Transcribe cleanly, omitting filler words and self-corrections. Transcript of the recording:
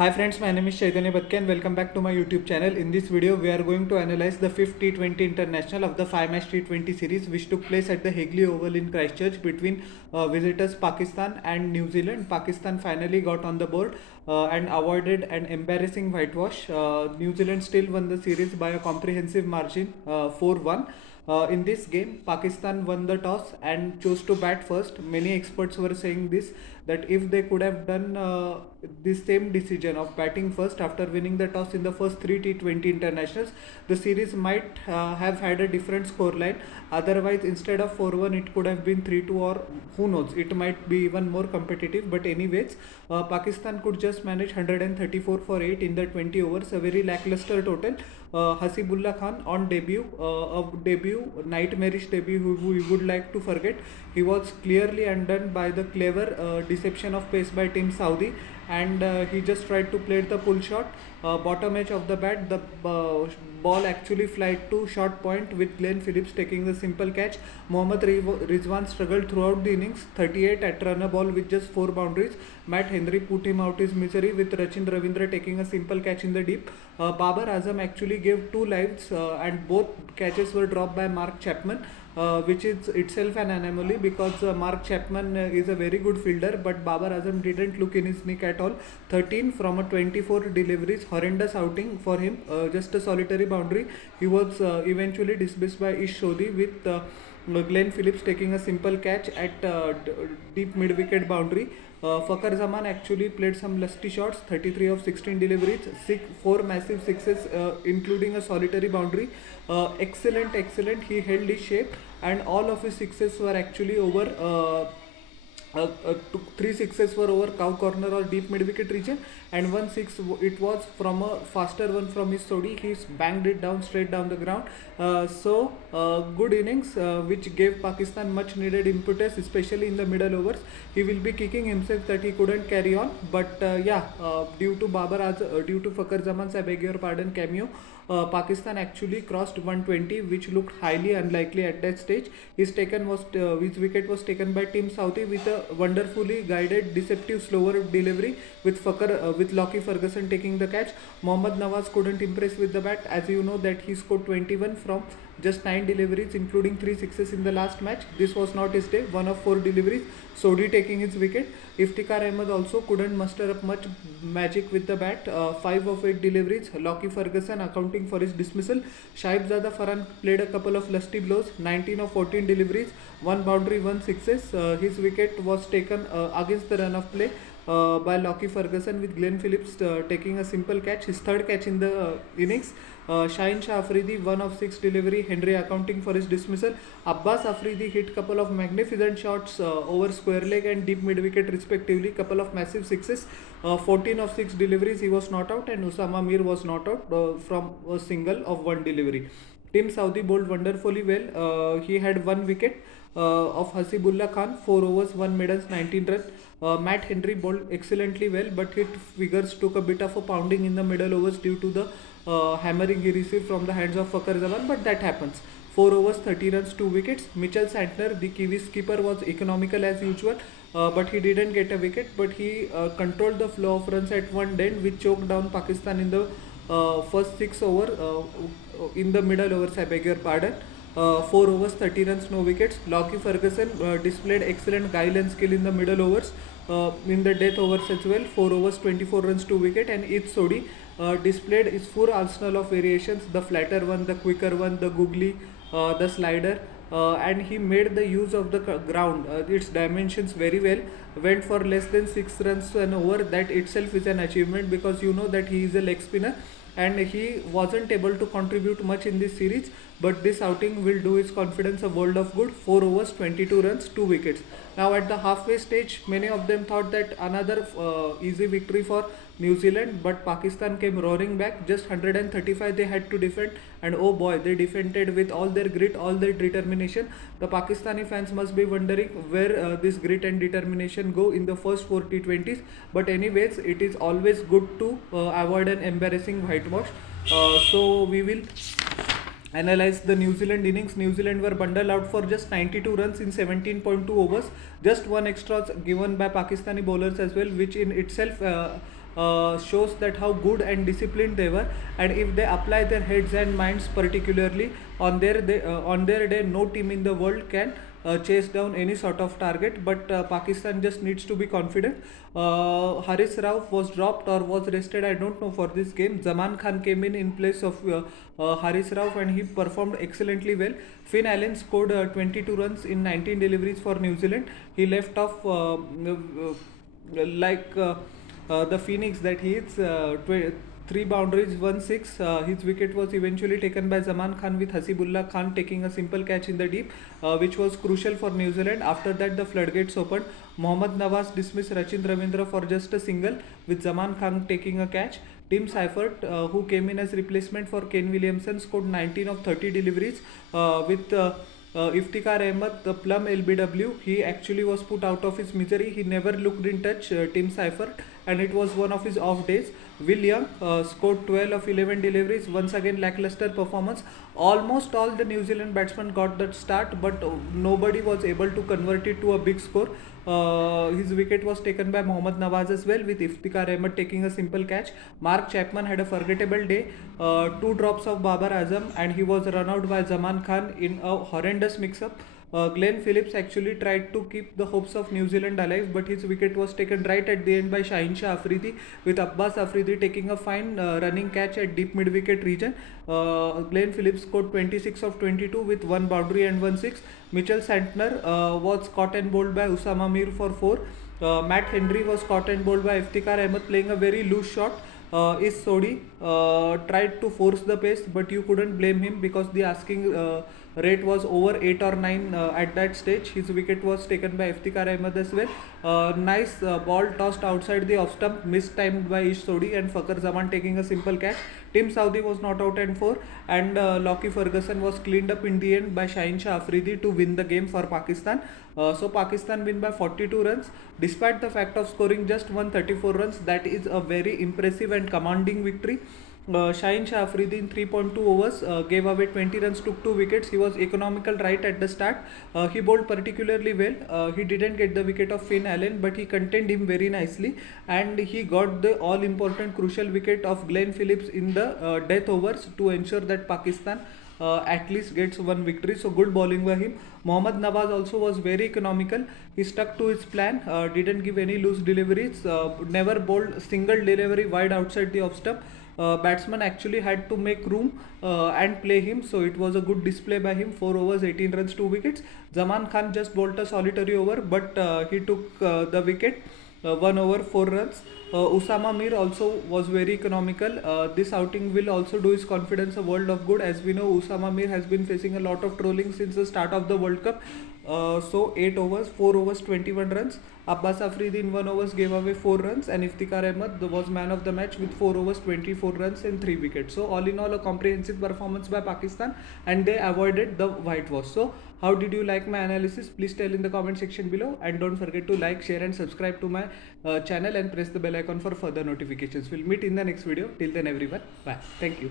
Hi friends, my name is Chaitanya Bhakke and welcome back to my YouTube channel. In this video, we are going to analyze the 5th T20 International of the 5-match T20 series which took place at the Hagley Oval in Christchurch between visitors Pakistan and New Zealand. Pakistan finally got on the board and avoided an embarrassing whitewash. New Zealand still won the series by a comprehensive margin 4-1. In this game, Pakistan won the toss and chose to bat first. Many experts were saying this, that if they could have done this same decision of batting first after winning the toss in the first three T20 internationals, the series might have had a different scoreline. Otherwise, instead of 4-1, it could have been 3-2, or who knows, it might be even more competitive. But anyways, Pakistan could just manage 134 for 8 in the 20 overs, a very lackluster total. Hasibullah Khan on debut, nightmarish debut who we would like to forget. He was clearly undone by the clever deception of pace by Team Saudi, and he just tried to play the pull shot. Bottom edge of the bat, the ball actually flied to short point with Glenn Phillips taking the simple catch. Mohammad Rizwan struggled throughout the innings, 38 at run a ball with just 4 boundaries. Matt Henry put him out his misery with Rachin Ravindra taking a simple catch in the deep. Babar Azam actually gave 2 lives and both catches were dropped by Mark Chapman. Which is itself an anomaly because Mark Chapman is a very good fielder, but Babar Azam didn't look in his nick at all. 13 from a 24 deliveries, horrendous outing for him, just a solitary boundary. He was eventually dismissed by Ish Sodhi with Glenn Phillips taking a simple catch at deep mid-wicket boundary. Fakhar Zaman actually played some lusty shots, 33 of 16 deliveries, 4 massive sixes including a solitary boundary. Excellent, he held his shape and all of his sixes were actually over 3 sixes were over cow corner or deep mid wicket region, and 1 6 it was from a faster one from his Sodi. He banged it down straight down the ground. Good innings which gave Pakistan much needed impetus, especially in the middle overs. He will be kicking himself that he couldn't carry on, but due to due to Fakhar Zaman's, I beg your pardon, cameo, Pakistan actually crossed 120, which looked highly unlikely at that stage. His wicket was taken by Team Saudi with a wonderfully guided, deceptive slower delivery with Lockie Ferguson taking the catch. Mohammad Nawaz couldn't impress with the bat, as you know that he scored 21 from just 9 deliveries, including 3 sixes in the last match. This was not his day. 1 of 4 deliveries. Sodhi taking his wicket. Iftikhar Ahmed also couldn't muster up much magic with the bat. 5 of 8 deliveries. Lockie Ferguson accounting for his dismissal. Shahibzada Farhan played a couple of lusty blows. 19 of 14 deliveries. 1 boundary, 1 sixes. His wicket was taken against the run of play by Lockie Ferguson with Glenn Phillips taking a simple catch, his third catch in the innings. Shaheen Shah Afridi, 1 of 6 delivery, Henry accounting for his dismissal. Abbas Afridi hit couple of magnificent shots over square leg and deep mid wicket respectively, couple of massive sixes. 14 of 6 deliveries, he was not out, and Usama Mir was not out from a single of 1 delivery. Team Saudi bowled wonderfully well. He had 1 wicket of Hasibullah Khan, 4 overs, 1 maidens, 19 runs. Matt Henry bowled excellently well, but his figures took a bit of a pounding in the middle overs due to the hammering he received from the hands of Fakhar Zaman, but that happens. 4 overs, 30 runs, 2 wickets. Mitchell Santner, the Kiwis skipper, was economical as usual, but he didn't get a wicket, but he controlled the flow of runs at one end, which choked down Pakistan in the first 6 overs, in the middle overs, I beg your pardon. 4 overs, 30 runs, no wickets. Lockie Ferguson displayed excellent guile and skill in the middle overs, in the death overs as well. 4 overs, 24 runs, 2 wicket, and Eid Sodi displayed his full arsenal of variations: the flatter one, the quicker one, the googly, the slider, and he made the use of the ground, its dimensions very well. Went for less than 6 runs an over. That itself is an achievement, because you know that he is a leg spinner and he wasn't able to contribute much in this series, but this outing will do his confidence a world of good. 4 overs, 22 runs, 2 wickets. Now at the halfway stage, many of them thought that another easy victory for New Zealand, but Pakistan came roaring back. Just 135 they had to defend, and oh boy, they defended with all their grit, all their determination. The Pakistani fans must be wondering where this grit and determination go in the first 4 T20s. But anyways, it is always good to avoid an embarrassing whitewash. So we will analyze the New Zealand innings. New Zealand were bundled out for just 92 runs in 17.2 overs. Just one extra given by Pakistani bowlers as well, which in itself shows that how good and disciplined they were, and if they apply their heads and minds particularly on their day, no team in the world can chase down any sort of target. But Pakistan just needs to be confident. Haris Rauf was dropped or was rested, I don't know, for this game. Zaman Khan came in place of Haris Rauf, and he performed excellently well. Finn Allen scored 22 runs in 19 deliveries for New Zealand. He left off like the phoenix that he hits, three boundaries, 1 6. His wicket was eventually taken by Zaman Khan, with Hasibullah Khan taking a simple catch in the deep, which was crucial for New Zealand. After that, the floodgates opened. Mohammad Nawaz dismissed Rachin Ravindra for just a single, with Zaman Khan taking a catch. Tim Seifert, who came in as replacement for Kane Williamson, scored 19 of 30 deliveries, with Iftikhar Ahmed, the plum LBW. He actually was put out of his misery. He never looked in touch, Tim Seifert, and it was one of his off days. Will Young scored 12 of 11 deliveries. Once again, lackluster performance. Almost all the New Zealand batsmen got that start, but nobody was able to convert it to a big score. His wicket was taken by Mohammad Nawaz as well, with Iftikhar Ahmed taking a simple catch. Mark Chapman had a forgettable day. Two drops of Babar Azam, and he was run out by Zaman Khan in a horrendous mix-up. Glenn Phillips actually tried to keep the hopes of New Zealand alive, but his wicket was taken right at the end by Shaheen Shah Afridi, with Abbas Afridi taking a fine running catch at deep mid-wicket region. Glenn Phillips scored 26 of 22 with one boundary and 1 6. Mitchell Santner was caught and bowled by Usama Mir for 4. Matt Henry was caught and bowled by Iftikhar Ahmed, playing a very loose shot. Is Sodi tried to force the pace, but you couldn't blame him because the asking rate was over 8 or 9 at that stage. His wicket was taken by Iftikhar Ahmed as well. Nice ball tossed outside the off stump, mistimed by Ish Sodi, and Fakhar Zaman taking a simple catch. Tim Southee was not out and 4, and Lockie Ferguson was cleaned up in the end by Shaheen Shah Afridi to win the game for Pakistan. So Pakistan win by 42 runs, despite the fact of scoring just 134 runs. That is a very impressive and commanding victory. Shaheen Shah Afridi in 3.2 overs gave away 20 runs, took 2 wickets. He was economical right at the start. He bowled particularly well. He didn't get the wicket of Finn Allen, but he contained him very nicely, and he got the all-important crucial wicket of Glenn Phillips in the death overs to ensure that Pakistan at least gets one victory. So good bowling by him. Mohammad Nawaz also was very economical. He stuck to his plan, didn't give any loose deliveries, never bowled single delivery wide outside the off stump. Batsman actually had to make room and play him, so it was a good display by him. 4 overs, 18 runs, 2 wickets. Zaman Khan just bowled a solitary over, but he took the wicket. 1 over, 4 runs. Usama Mir also was very economical. This outing will also do his confidence a world of good. As we know, Usama Mir has been facing a lot of trolling since the start of the World Cup. So 8 overs, 4 overs, 21 runs. Abbas Afridi in 1 overs gave away 4 runs, and Iftikhar Ahmed was man of the match with 4 overs, 24 runs and 3 wickets. So all in all, a comprehensive performance by Pakistan, and they avoided the whitewash. So how did you like my analysis? Please tell in the comment section below, and don't forget to like, share and subscribe to my channel, and press the bell icon for further notifications. We'll meet in the next video. Till then everyone, bye. Thank you.